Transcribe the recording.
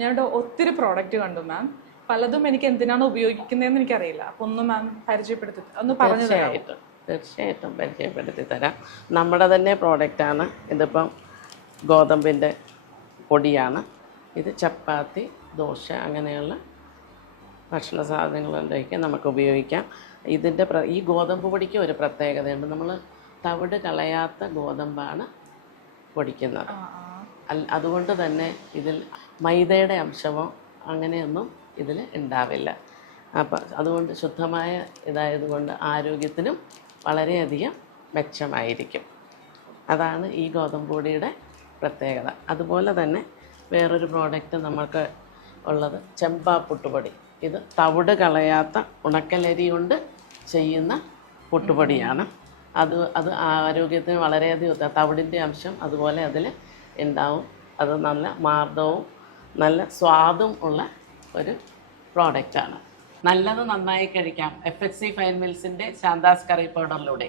ഞാൻ ഒത്തിരി പ്രോഡക്റ്റ് കണ്ടു മാം. പലതും എനിക്ക് എന്തിനാണ് ഉപയോഗിക്കുന്നതെന്ന് എനിക്കറിയില്ല. അപ്പോൾ ഒന്ന് മാം പരിചയപ്പെടുത്തി ഒന്ന് പറഞ്ഞു തരാമോ? തീർച്ചയായിട്ടും പരിചയപ്പെടുത്തി തരാം. നമ്മുടെ തന്നെ പ്രോഡക്റ്റാണ്. ഇതിപ്പം ഗോതമ്പിൻ്റെ പൊടിയാണ്. ഇത് ചപ്പാത്തി, ദോശ അങ്ങനെയുള്ള ഭക്ഷണ സാധനങ്ങളുണ്ടായിരിക്കും നമുക്ക് ഉപയോഗിക്കാം. ഇതിൻ്റെ ഈ ഗോതമ്പ് പൊടിക്ക് ഒരു പ്രത്യേകതയുണ്ട്. നമ്മൾ തവിട് കളയാത്ത ഗോതമ്പാണ് പൊടിക്കുന്നത്. അതുകൊണ്ട് തന്നെ ഇതിൽ മൈദയുടെ അംശമോ അങ്ങനെയൊന്നും ഇതിൽ ഉണ്ടാവില്ല. അപ്പം അതുകൊണ്ട് ശുദ്ധമായ ഇതായതുകൊണ്ട് ആരോഗ്യത്തിനും വളരെയധികം മെച്ചമായിരിക്കും. അതാണ് ഈ ഗോതമ്പ് പൊടിയുടെ പ്രത്യേകത. അതുപോലെ തന്നെ വേറൊരു പ്രോഡക്റ്റ് നമുക്ക് ഉള്ളത് ചെമ്പാ പുട്ടുപൊടി. ഇത് തവിട് കളയാത്ത ഉണക്കലരി കൊണ്ട് ചെയ്യുന്ന പുട്ടുപൊടിയാണ്. അത് ആരോഗ്യത്തിന് വളരെയധികം തവിടിൻ്റെ അംശം അതുപോലെ അതിൽ ഉണ്ടാവും. അത് നല്ല മാർദ്ദവും നല്ല സ്വാദും ഉള്ള ഒരു പ്രോഡക്റ്റാണ്. നല്ലത് നന്നായി കഴിക്കാം. FXC ഫൈൻ മിൽസിൻ്റെ ശാന്താസ് കറി പൗഡറിലൂടെ.